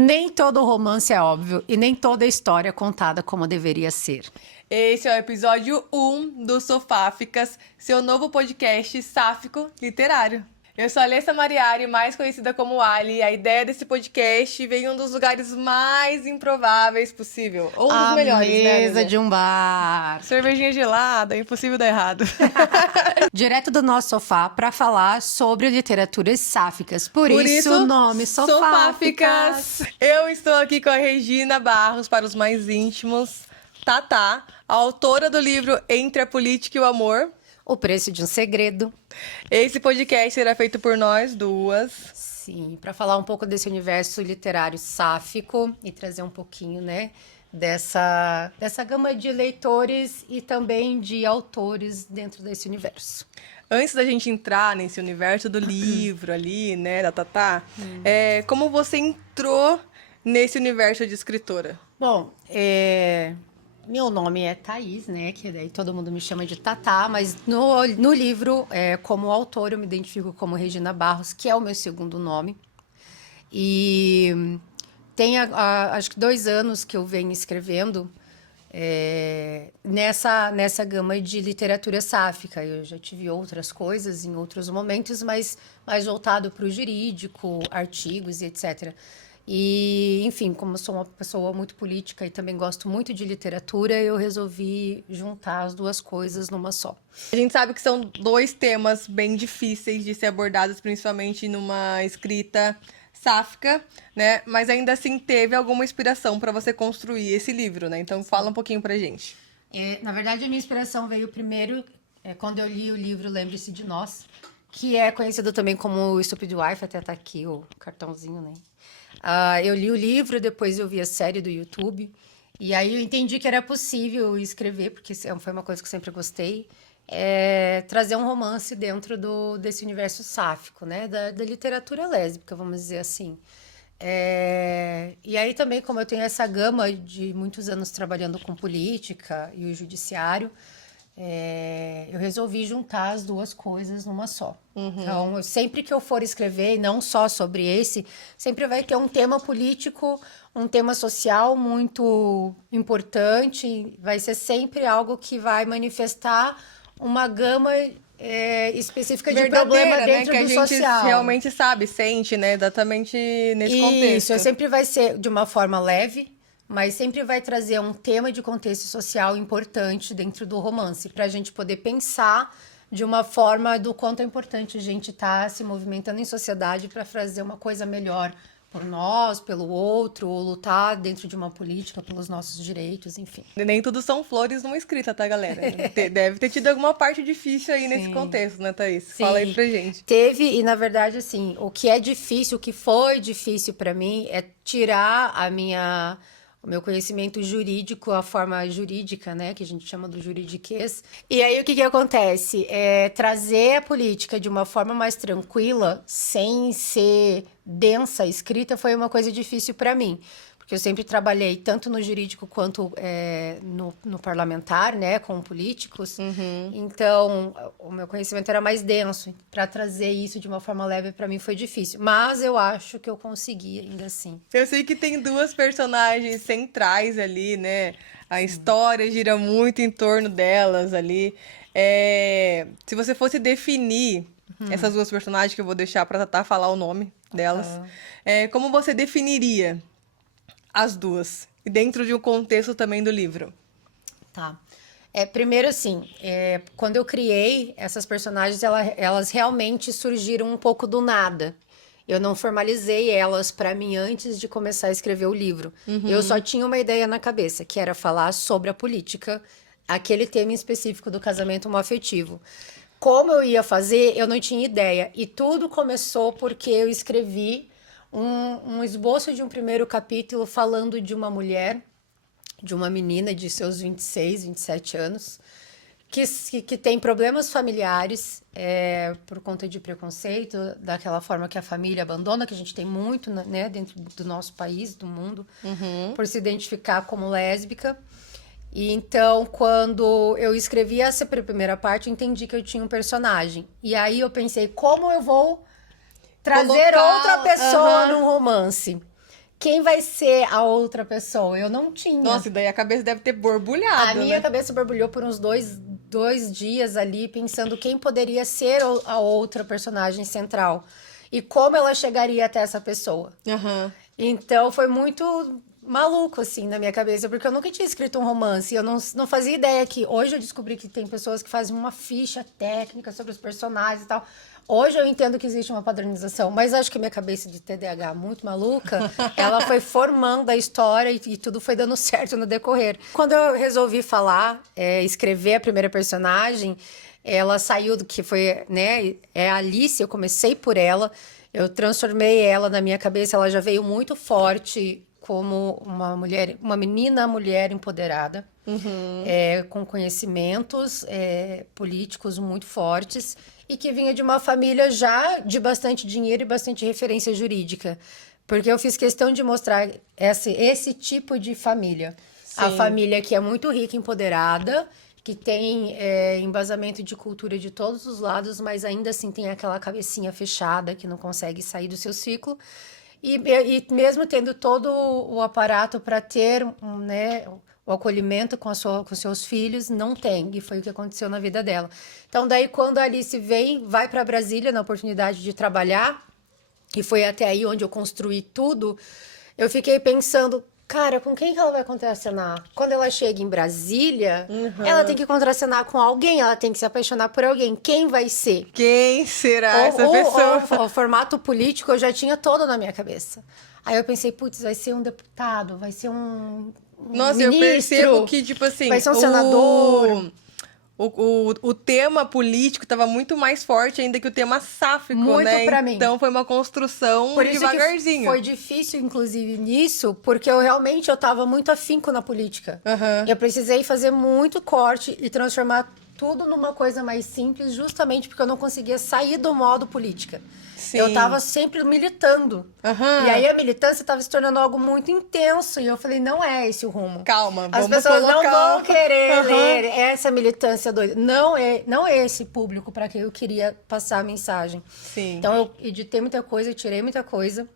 Nem todo romance é óbvio e nem toda história é contada como deveria ser. Esse é o episódio 1 do Sofáficas, seu novo podcast sáfico literário. Eu sou a Alessa Mariari, mais conhecida como Ali. A ideia desse podcast vem em um dos lugares mais improváveis possível. Ou um dos melhores, né, A mesa Lelê? de um bar. Cervejinha gelada, impossível dar errado. Direto do nosso sofá para falar sobre literaturas sáficas. Por isso o nome Sofáficas. Eu estou aqui com a Regina Barros, para os mais íntimos. Tatá, a autora do livro Entre a Política e o Amor. O Preço de um Segredo. Esse podcast será feito por nós duas. Sim, para falar um pouco desse universo literário sáfico e trazer um pouquinho, né, dessa gama de leitores e também de autores dentro desse universo. Antes da gente entrar nesse universo do livro ali, né, da Tatá, como você entrou nesse universo de escritora? Bom, meu nome é Thaís, né? Que daí todo mundo me chama de Tatá, mas no livro, como autor, eu me identifico como Regina Barros, que é o meu segundo nome. E tem acho que 2 anos que eu venho escrevendo nessa gama de literatura sáfica. Eu já tive outras coisas em outros momentos, mas mais voltado para o jurídico, artigos e etc. E, enfim, como eu sou uma pessoa muito política e também gosto muito de literatura, eu resolvi juntar as duas coisas numa só. A gente sabe que são 2 temas bem difíceis de ser abordados, principalmente numa escrita sáfica, né? Mas ainda assim teve alguma inspiração para você construir esse livro, né? Então fala um pouquinho pra gente. Na verdade, a minha inspiração veio primeiro quando eu li o livro Lembre-se de Nós, que é conhecido também como O Estúpido Wife, até tá aqui o cartãozinho, né? Eu li o livro, depois eu vi a série do YouTube, e aí eu entendi que era possível escrever, porque foi uma coisa que eu sempre gostei, trazer um romance dentro desse universo sáfico, né? Da literatura lésbica, vamos dizer assim. E aí também, como eu tenho essa gama de muitos anos trabalhando com política e o judiciário, eu resolvi juntar as duas coisas numa só. Então, sempre que eu for escrever, e não só sobre esse, sempre vai ter um tema político, um tema social muito importante, vai ser sempre algo que vai manifestar uma gama específica de problema Verdadeira, dentro né? Que do a gente social. realmente sabe, sente, né? Exatamente nesse contexto. Isso, sempre vai ser de uma forma leve, mas sempre vai trazer um tema de contexto social importante dentro do romance, para a gente poder pensar de uma forma do quanto é importante a gente estar se movimentando em sociedade para fazer uma coisa melhor por nós, pelo outro, ou lutar dentro de uma política pelos nossos direitos, enfim. Nem tudo são flores numa escrita, tá, galera? Deve ter tido alguma parte difícil aí nesse contexto, né, Thaís? Sim. Fala aí pra gente. Teve, e na verdade, assim, o que é difícil, o que foi difícil para mim é tirar o meu conhecimento jurídico, a forma jurídica, né, que a gente chama do juridiquês. E aí o que acontece? Trazer a política de uma forma mais tranquila, sem ser densa, escrita, foi uma coisa difícil para mim. Porque eu sempre trabalhei tanto no jurídico quanto no parlamentar, né, com políticos. Então, o meu conhecimento era mais denso. Para trazer isso de uma forma leve, para mim foi difícil. Mas eu acho que eu consegui ainda assim. Eu sei que tem 2 personagens centrais ali, né? A história gira muito em torno delas ali. Se você fosse definir essas 2 personagens, que eu vou deixar pra Tatá falar o nome delas, como você definiria as 2? E dentro de um contexto também do livro. Tá. Primeiro, assim, quando eu criei essas personagens, elas realmente surgiram um pouco do nada. Eu não formalizei elas para mim antes de começar a escrever o livro. Eu só tinha uma ideia na cabeça, que era falar sobre a política, aquele tema em específico do casamento homoafetivo. Como eu ia fazer, eu não tinha ideia. E tudo começou porque eu escrevi um esboço de um primeiro capítulo falando de uma mulher, de uma menina de seus 26, 27 anos, que tem problemas familiares por conta de preconceito, daquela forma que a família abandona, que a gente tem muito, né, dentro do nosso país, do mundo, por se identificar como lésbica. E então, quando eu escrevi essa primeira parte, eu entendi que eu tinha um personagem. E aí eu pensei, como eu vou trazer outra pessoa num romance? quem vai ser a outra pessoa? Eu não tinha. Nossa, e daí a cabeça deve ter A borbulhado, minha né? cabeça borbulhou por uns dois dias ali, pensando quem poderia ser a outra personagem central e como ela chegaria até essa pessoa. Aham. Então foi muito maluco, assim, na minha cabeça, porque eu nunca tinha escrito um romance. Eu não fazia ideia que. Hoje eu descobri que tem pessoas que fazem uma ficha técnica sobre os personagens e tal. Hoje eu entendo que existe uma padronização, mas acho que minha cabeça de TDAH muito maluca, ela foi formando a história e tudo foi dando certo no decorrer. Quando eu resolvi falar, escrever a primeira personagem, ela saiu do que foi, né? É a Alice, eu comecei por ela. Eu transformei ela na minha cabeça, ela já veio muito forte como uma mulher, uma menina mulher empoderada, com conhecimentos políticos muito fortes e que vinha de uma família já de bastante dinheiro e bastante referência jurídica. Porque eu fiz questão de mostrar esse tipo de família. A Sim. família que é muito rica, empoderada, que tem embasamento de cultura de todos os lados, mas ainda assim tem aquela cabecinha fechada que não consegue sair do seu ciclo. E mesmo tendo todo o aparato para ter né, o acolhimento com seus filhos, não tem. E foi o que aconteceu na vida dela. Então, daí, quando a Alice vai para Brasília na oportunidade de trabalhar, e foi até aí onde eu construí tudo, eu fiquei pensando, cara, com quem que ela vai contracenar? Quando ela chega em Brasília, ela tem que contracenar com alguém, ela tem que se apaixonar por alguém. Quem vai ser? Quem será essa pessoa? O formato político eu já tinha todo na minha cabeça. Aí eu pensei, putz, vai ser um deputado, vai ser um Nossa, eu ministro, percebo que, tipo assim, vai ser um senador. o tema político estava muito mais forte ainda que o tema sáfico, Muito né? pra mim. Então foi uma construção Por isso devagarzinho. que foi difícil, inclusive, nisso, porque eu tava muito afinco na política. Aham. Eu precisei fazer muito corte e transformar tudo numa coisa mais simples, justamente porque eu não conseguia sair do modo política. Sim. Eu tava sempre militando. Aham. E aí a militância tava se tornando algo muito intenso. E eu falei, não é esse o rumo. Calma, As vamos pessoas não colocar... vão querer Aham. ler essa militância doida. Não é esse público para quem eu queria passar a mensagem. Sim. Então eu editei muita coisa, eu tirei muita coisa.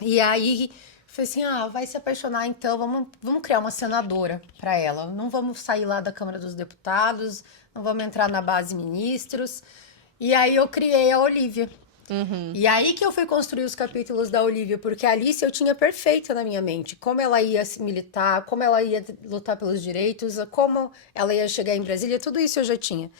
E aí falei assim, vai se apaixonar então, vamos criar uma senadora para ela. Não vamos sair lá da Câmara dos Deputados, não vamos entrar na base ministros. E aí eu criei a Olivia. E aí que eu fui construir os capítulos da Olivia, porque a Alice eu tinha perfeita na minha mente. Como ela ia se militar, como ela ia lutar pelos direitos, como ela ia chegar em Brasília, tudo isso eu já tinha.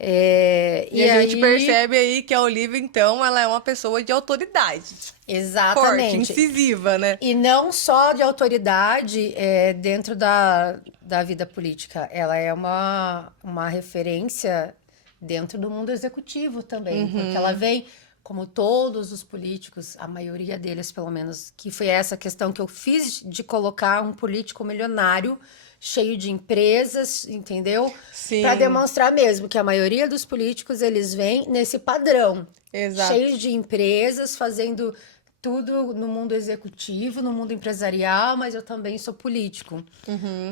E a gente percebe aí que a Olivia, então, ela é uma pessoa de autoridade. Forte, Exatamente. incisiva, né? E não só de autoridade dentro da vida política. Ela é uma referência dentro do mundo executivo também. Porque ela vem, como todos os políticos, a maioria deles pelo menos, que foi essa questão que eu fiz de colocar um político milionário cheio de empresas, entendeu? Sim. Para demonstrar mesmo que a maioria dos políticos, eles vêm nesse padrão. Exato. Cheios de empresas, fazendo tudo no mundo executivo, no mundo empresarial, mas eu também sou político.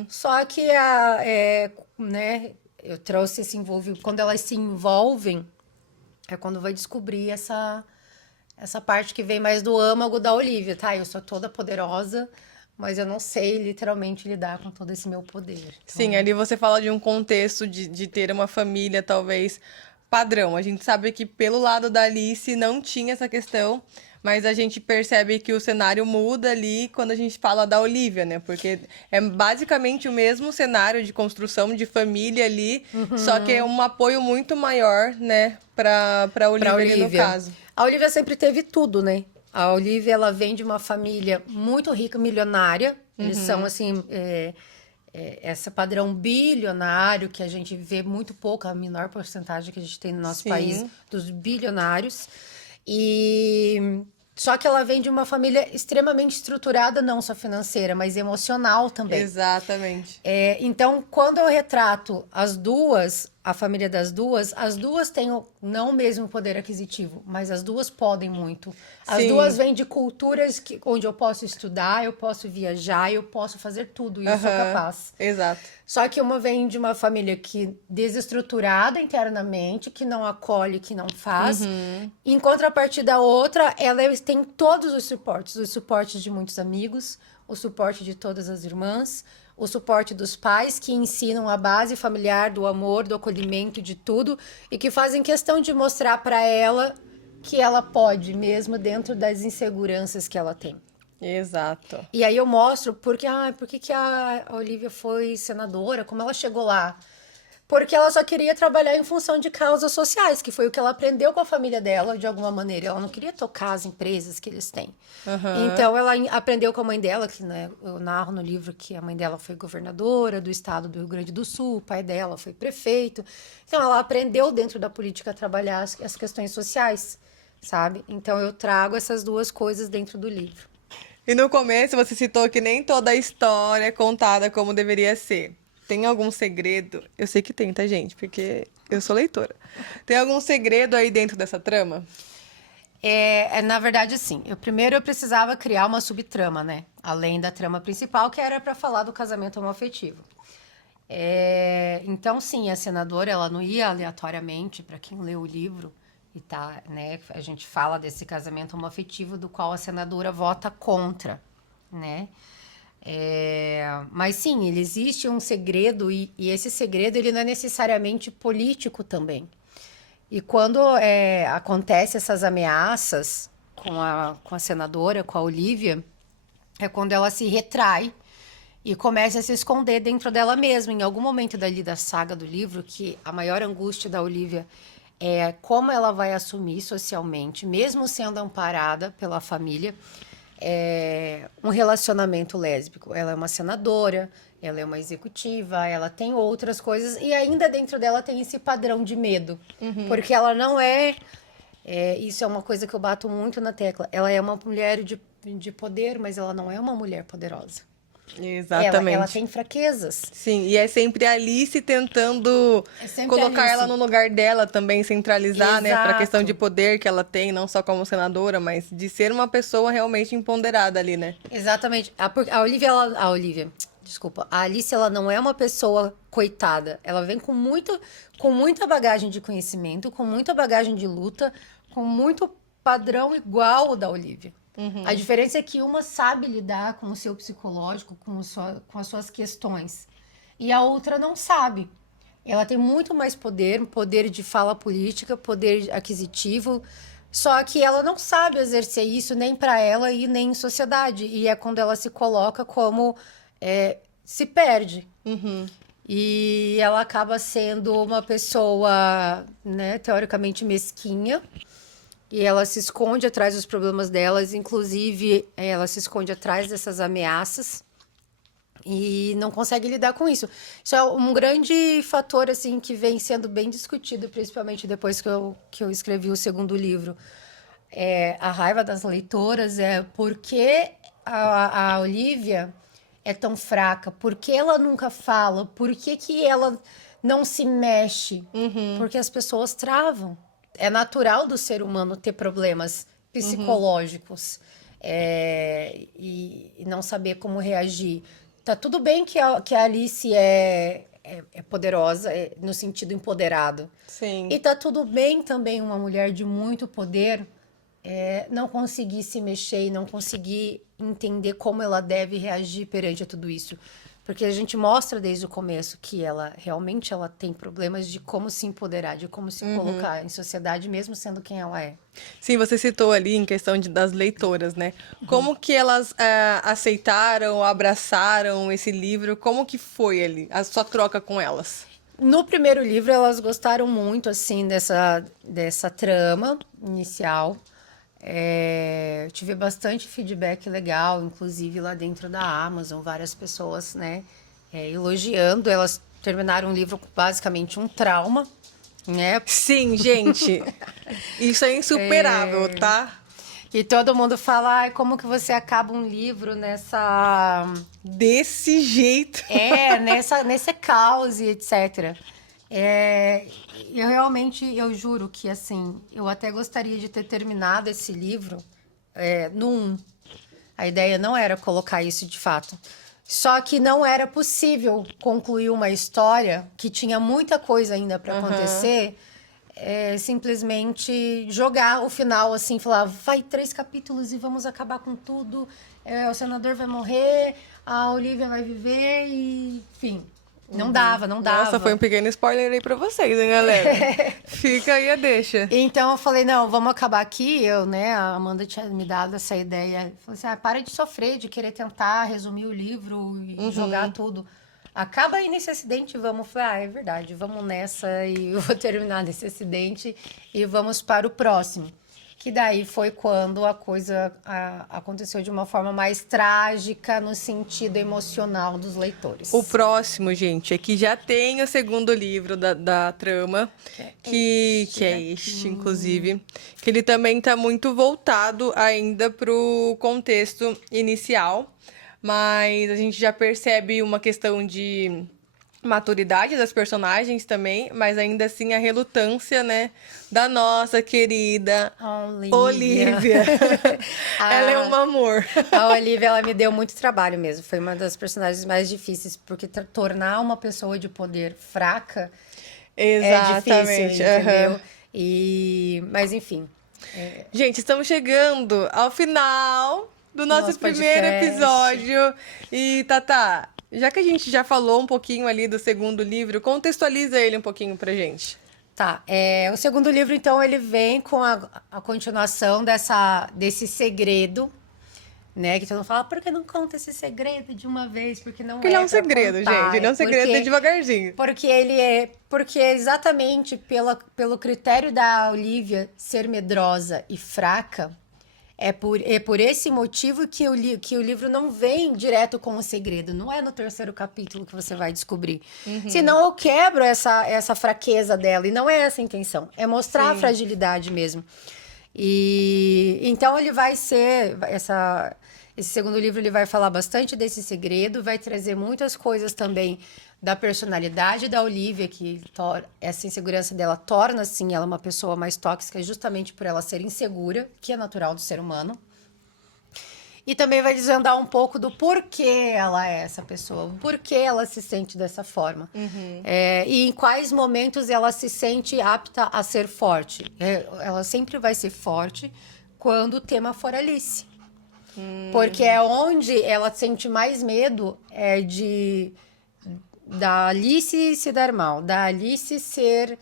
Só que né, eu trouxe esse envolvimento. Quando elas se envolvem, é quando vai descobrir essa parte que vem mais do âmago da Olivia, tá? Eu sou toda poderosa, mas eu não sei literalmente lidar com todo esse meu poder. Então, Sim, ali você fala de um contexto de ter uma família, talvez, padrão. A gente sabe que pelo lado da Alice não tinha essa questão, mas a gente percebe que o cenário muda ali quando a gente fala da Olivia, né? Porque é basicamente o mesmo cenário de construção de família ali, só que é um apoio muito maior, né, pra Olivia, ali no caso. A Olivia sempre teve tudo, né? A Olivia, ela vem de uma família muito rica, milionária. Eles são, assim, esse padrão bilionário que a gente vê muito pouco, a menor porcentagem que a gente tem no nosso Sim. país, dos bilionários. Só que ela vem de uma família extremamente estruturada, não só financeira, mas emocional também. Exatamente. Então, quando eu retrato as duas, a família das duas, as duas têm não o mesmo poder aquisitivo, mas as duas podem muito. As Sim. duas vêm de culturas onde eu posso estudar, eu posso viajar, eu posso fazer tudo, e eu sou capaz. Exato. Só que uma vem de uma família que desestruturada internamente, que não acolhe, que não faz. Em contrapartida, a outra, ela tem todos os suportes de muitos amigos, o suporte de todas as irmãs, o suporte dos pais que ensinam a base familiar do amor, do acolhimento, de tudo, e que fazem questão de mostrar para ela que ela pode, mesmo dentro das inseguranças que ela tem. Exato. E aí eu mostro por que a Olivia foi senadora, como ela chegou lá. Porque ela só queria trabalhar em função de causas sociais, que foi o que ela aprendeu com a família dela, de alguma maneira. Ela não queria tocar as empresas que eles têm. Então, ela aprendeu com a mãe dela, que né, eu narro no livro que a mãe dela foi governadora do estado do Rio Grande do Sul, o pai dela foi prefeito. Então, ela aprendeu dentro da política a trabalhar as questões sociais, sabe? Então, eu trago essas duas coisas dentro do livro. E no começo você citou que nem toda a história é contada como deveria ser. Tem algum segredo? Eu sei que tem, tá, gente? Porque eu sou leitora. Tem algum segredo aí dentro dessa trama? Na verdade, sim. Primeiro eu precisava criar uma subtrama, né? Além da trama principal, que era para falar do casamento homoafetivo. Então, sim, a senadora, ela não ia aleatoriamente, para quem leu o livro, e tá, né? A gente fala desse casamento homoafetivo do qual a senadora vota contra, né? Mas sim, ele existe um segredo e esse segredo ele não é necessariamente político também. E quando acontece essas ameaças com a senadora, com a Olivia, é quando ela se retrai e começa a se esconder dentro dela mesma. Em algum momento dali da saga do livro, que a maior angústia da Olivia é como ela vai assumir socialmente, mesmo sendo amparada pela família, um relacionamento lésbico. Ela é uma senadora, ela é uma executiva, ela tem outras coisas e ainda dentro dela tem esse padrão de medo. Porque ela não isso é uma coisa que eu bato muito na tecla. Ela é uma mulher de poder, mas ela não é uma mulher poderosa. Exatamente. Ela tem fraquezas. Sim, e é sempre a Alice tentando colocar ela no lugar dela também, centralizar, né, para a questão de poder que ela tem, não só como senadora, mas de ser uma pessoa realmente empoderada ali, né? Exatamente. Desculpa, a Alice, ela não é uma pessoa coitada. Ela vem com muita bagagem de conhecimento, com muita bagagem de luta, com muito padrão igual ao da Olivia. A diferença é que uma sabe lidar com o seu psicológico, com as suas questões, e a outra não sabe. Ela tem muito mais poder de fala política, poder aquisitivo, só que ela não sabe exercer isso nem para ela e nem em sociedade. E é quando ela se coloca como se perde. E ela acaba sendo uma pessoa, né, teoricamente mesquinha. E ela se esconde atrás dos problemas delas, inclusive ela se esconde atrás dessas ameaças e não consegue lidar com isso. Isso é um grande fator assim que vem sendo bem discutido, principalmente depois que eu escrevi o segundo livro. A raiva das leitoras é por que a Olivia é tão fraca, por que ela nunca fala, por que ela não se mexe, porque as pessoas travam. É natural do ser humano ter problemas psicológicos e não saber como reagir. Tá tudo bem que a Alice é poderosa, no sentido empoderado. Sim. E tá tudo bem também uma mulher de muito poder não conseguir se mexer e não conseguir entender como ela deve reagir perante a tudo isso. Porque a gente mostra desde o começo que ela realmente tem problemas de como se empoderar, de como se colocar em sociedade, mesmo sendo quem ela é. Sim, você citou ali em questão das leitoras, né? Como que elas aceitaram, abraçaram esse livro? Como que foi ali a sua troca com elas? No primeiro livro, elas gostaram muito, assim, dessa trama inicial. Eu tive bastante feedback legal, inclusive lá dentro da Amazon, várias pessoas, né, elogiando. Elas terminaram o livro com basicamente um trauma, né? Sim, gente, isso é insuperável, tá? E todo mundo fala, ai, como que você acaba um livro nessa... Desse jeito. nesse caos e etc. É, eu realmente, eu juro que, assim, eu até gostaria de ter terminado esse livro no 1. A ideia não era colocar isso de fato. Só que não era possível concluir uma história que tinha muita coisa ainda para Aham. acontecer, simplesmente jogar o final assim, falar, vai 3 capítulos e vamos acabar com tudo, o senador vai morrer, a Olivia vai viver e, enfim, não dava, não Nossa, foi um dava. pequeno spoiler aí pra vocês, hein, galera? Fica aí a deixa. Então eu falei, não, vamos acabar aqui. Eu, né, a Amanda tinha me dado essa ideia. Falei assim, para de sofrer, de querer tentar resumir o livro e jogar tudo. Acaba aí nesse acidente, vamos. Eu falei, é verdade, vamos nessa e eu vou terminar nesse acidente e vamos para o próximo. Que daí foi quando a coisa aconteceu de uma forma mais trágica no sentido emocional dos O leitores. próximo, gente, é que já tem o segundo livro da trama, que é este, inclusive, que ele também tá muito voltado ainda pro contexto inicial, mas a gente já percebe uma questão de maturidade das personagens também, mas ainda assim a relutância, né, da nossa querida Olivia. Olivia. Ela é um a, amor. A Olivia, ela me deu muito trabalho mesmo. Foi uma das personagens mais difíceis, porque tornar uma pessoa de poder fraca é difícil, Exatamente. Aham. entendeu? Mas enfim, Gente, estamos chegando ao final do o nosso nosso primeiro podcast. episódio. E, Tata, já que a gente já falou um pouquinho ali do segundo livro, contextualiza ele um pouquinho pra gente. Tá, o segundo livro, então, ele vem com a continuação desse segredo, né? Que todo mundo fala, por que não conta esse segredo de uma vez? Porque não Porque ele é é um pra segredo, gente. contar. Ele é um segredo de devagarzinho. Porque é exatamente pelo critério da Olivia ser medrosa e fraca, é por esse motivo que o livro não vem direto com o segredo. Não é no terceiro capítulo que você vai descobrir. Senão eu quebro essa fraqueza dela. E não é essa a intenção. É mostrar a Sim. fragilidade mesmo. E então ele vai ser esse segundo livro ele vai falar bastante desse segredo, vai trazer muitas coisas também da personalidade da Olivia, que essa insegurança dela torna assim ela uma pessoa mais tóxica justamente por ela ser insegura, que é natural do ser humano. E também vai desvendar um pouco do porquê ela é essa pessoa, o porquê ela se sente dessa forma. E em quais momentos ela se sente apta a ser forte. Ela sempre vai ser forte quando o tema for Alice. Porque é onde ela sente mais medo da Alice se dar mal, da Alice ser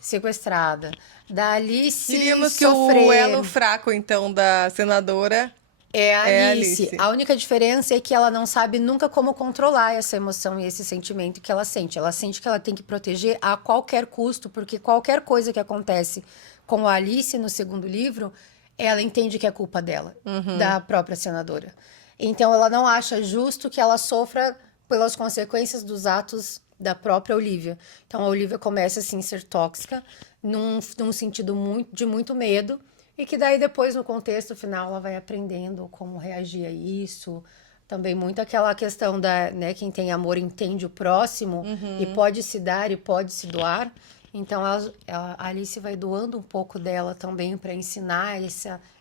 sequestrada, da Alice Diríamos que o sofrer. elo fraco, então, da senadora É a é a Alice. Alice. A única diferença é que ela não sabe nunca como controlar essa emoção e esse sentimento que ela sente. Ela sente que ela tem que proteger a qualquer custo, porque qualquer coisa que acontece com a Alice no segundo livro, ela entende que é culpa dela, da própria senadora. Então ela não acha justo que ela sofra pelas consequências dos atos da própria Olivia. Então a Olivia começa assim a ser tóxica, num sentido de muito medo. E que daí depois, no contexto final, ela vai aprendendo como reagir a isso. Também muito aquela questão né, quem tem amor entende o próximo e pode se dar e pode se doar. Então, a Alice vai doando um pouco dela também para ensinar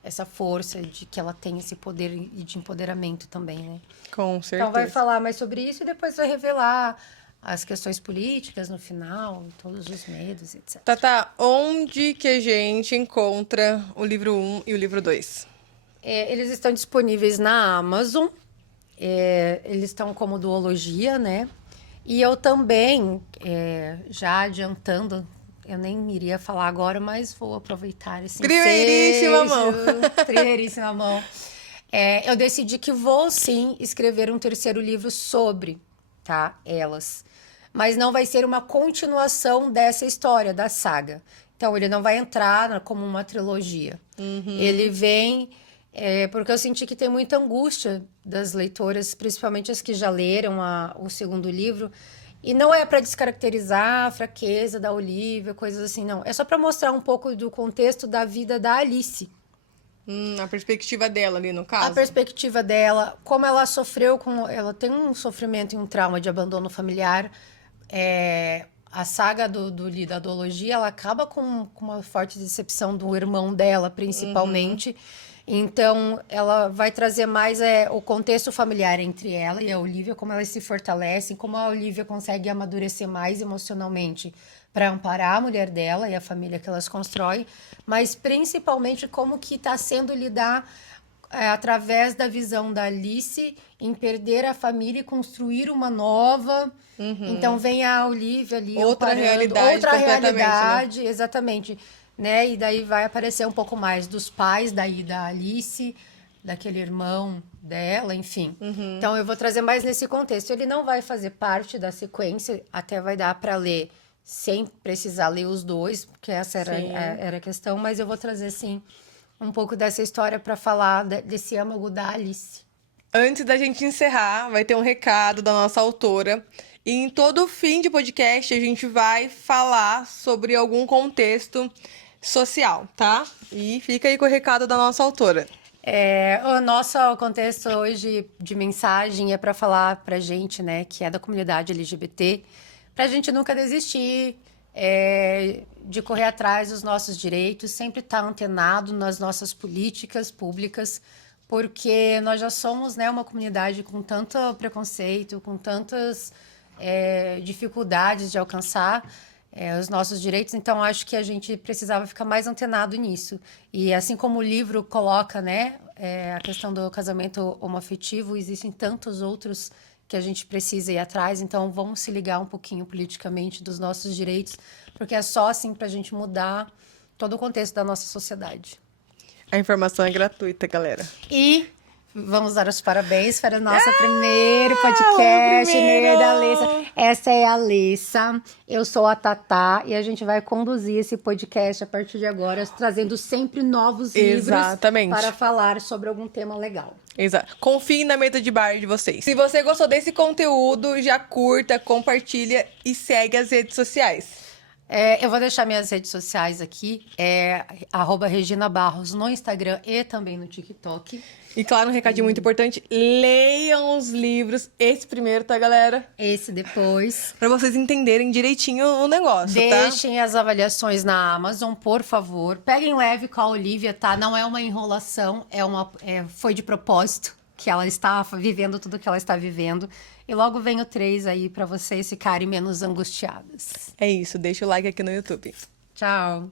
essa força de que ela tem esse poder e de empoderamento também, né? Com Então, vai certeza. falar mais sobre isso e depois vai revelar as questões políticas no final, todos os medos, etc. Tata, onde que a gente encontra o livro 1 e o livro 2? Eles estão disponíveis na Amazon. Eles estão como duologia, né? E eu também, já adiantando, eu nem iria falar agora, mas vou aproveitar esse Primeiríssima mão. primeiríssima mão. Eu decidi que vou sim escrever um terceiro livro sobre, tá? Elas. Mas não vai ser uma continuação dessa história, da saga. Então, ele não vai entrar como uma trilogia. Ele vem porque eu senti que tem muita angústia das leitoras, principalmente as que já leram o segundo livro. E não é para descaracterizar a fraqueza da Olivia, coisas assim, não. É só para mostrar um pouco do contexto da vida da Alice. A perspectiva dela ali, no A caso. perspectiva dela, como ela sofreu com. Ela tem um sofrimento e um trauma de abandono familiar. a saga da duologia, ela acaba com uma forte decepção do irmão dela, principalmente. Então, ela vai trazer mais o contexto familiar entre ela e a Olivia, como elas se fortalecem, como a Olivia consegue amadurecer mais emocionalmente para amparar a mulher dela e a família que elas constroem, mas principalmente como que está sendo lidar através da visão da Alice em perder a família e construir uma nova. Então vem a Olivia ali Outra amparando realidade outra completamente, né? realidade, exatamente, né? E daí vai aparecer um pouco mais dos pais daí da Alice, daquele irmão dela, enfim. Então eu vou trazer mais nesse contexto. Ele não vai fazer parte da sequência, até vai dar para ler sem precisar ler os dois, porque essa era a questão, mas eu vou trazer sim um pouco dessa história para falar desse âmago da Alice. Antes da gente encerrar, vai ter um recado da nossa autora. E em todo fim de podcast, a gente vai falar sobre algum contexto social, tá? E fica aí com o recado da nossa autora. O nosso contexto hoje de mensagem é para falar para gente, né, que é da comunidade LGBT, para a gente nunca desistir de correr atrás dos nossos direitos, sempre estar antenado nas nossas políticas públicas, porque nós já somos, né, uma comunidade com tanto preconceito, com tantas dificuldades de alcançar os nossos direitos, então acho que a gente precisava ficar mais antenado nisso. E assim como o livro coloca, né, a questão do casamento homoafetivo, existem tantos outros que a gente precisa ir atrás, então vamos se ligar um pouquinho politicamente dos nossos direitos, porque é só assim para a gente mudar todo o contexto da nossa sociedade. A informação é gratuita, galera. E vamos dar os parabéns para o nosso primeiro podcast, primeiro! da Alessa. Essa é a Alessa, eu sou a Tatá e a gente vai conduzir esse podcast a partir de agora, trazendo sempre novos Exatamente. livros para falar sobre algum tema legal. Exato. Confie na meta de bar de vocês. Se você gostou desse conteúdo, já curta, compartilha e segue as redes sociais. Eu vou deixar minhas redes sociais aqui, @Regina Barros no Instagram e também no TikTok. E claro, um recadinho muito importante, leiam os livros, esse primeiro, tá, galera? Esse depois. Pra vocês entenderem direitinho o negócio, tá? Deixem as avaliações na Amazon, por favor. Peguem leve com a Olivia, tá? Não é uma enrolação, foi de propósito que ela está vivendo tudo que ela está vivendo. E logo vem o 3 aí pra vocês ficarem menos angustiadas. É isso, deixa o like aqui no YouTube. Tchau!